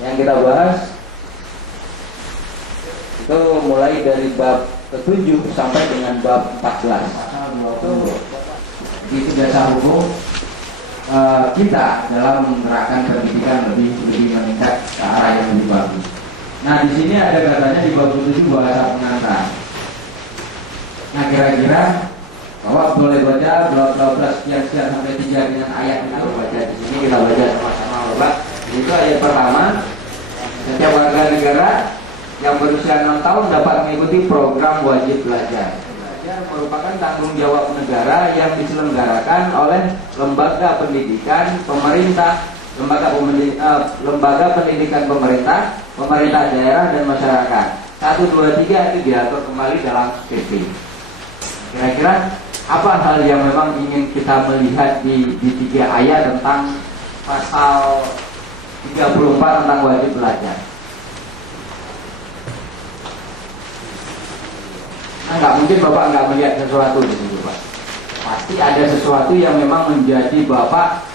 Yang kita bahas itu mulai dari bab ke-7 sampai dengan bab 14. Itu dasar hukum kita dalam menerapkan pendidikan lebih meningkat ke arah yang lebih bagus. Nah, di sini ada katanya di bab 7 bahasa pengantar. Nah, kira-kira bahwa boleh baca 12 sekian sampai 3 dengan ayat itu baca di sini, kita baca sama-sama, Bapak. Itu ayat pertama. Setiap warga negara yang berusia 6 tahun dapat mengikuti program wajib belajar. Belajar merupakan tanggung jawab negara yang diselenggarakan oleh lembaga pendidikan pemerintah, lembaga pendidikan pemerintah, pemerintah daerah dan masyarakat. 1, 2, 3 itu diatur kembali dalam PP. Kira-kira apa hal yang memang ingin kita melihat di 3 ayat tentang pasal 34 tentang wajib belajar? Nah, nggak mungkin Bapak nggak melihat sesuatu di situ, Pak. Pasti ada sesuatu yang memang menjadi Bapak,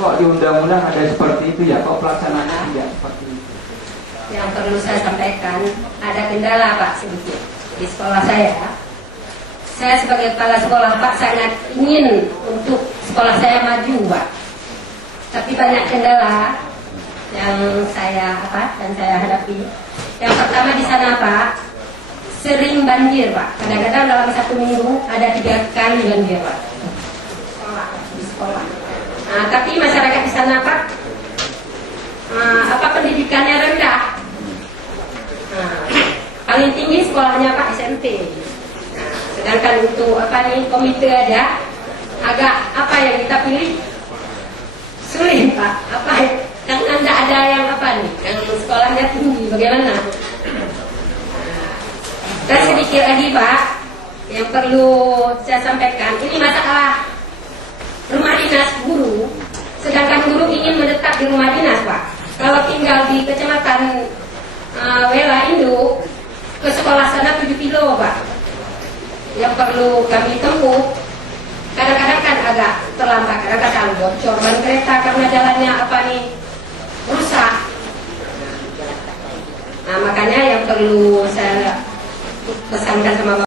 kok di undang-undang ada seperti itu ya, kok pelaksanaannya tidak seperti itu. Yang perlu saya sampaikan, ada kendala Pak sedikit di sekolah saya. Saya sebagai kepala sekolah Pak sangat ingin untuk sekolah saya maju Pak. Tapi banyak kendala yang saya hadapi. Yang pertama di sana Pak, sering banjir Pak. Kadang-kadang dalam 1 minggu ada 3 kali banjir Pak. Di sekolah. Nah, tapi masyarakat di sana Pak, pendidikannya rendah. Nah, paling tinggi sekolahnya Pak SMP. Nah, sedangkan untuk komite ada agak yang kita pilih sulit Pak. Kan Anda ada yang yang sekolahnya tinggi, bagaimana? Dan sedikit lagi Pak, yang perlu saya sampaikan, ini masalah rumah dinas guru. Sedangkan guru ingin menetap di rumah dinas Pak. Kalau tinggal di kecamatan Wela Induk, ke sekolah sana 7 kilo Pak. Yang perlu kami tempuh, kadang-kadang kan agak terlambat, kadang-kadang bocor ban kereta karena jalannya rusak. Nah, makanya yang perlu saya pesankan sama Bapak.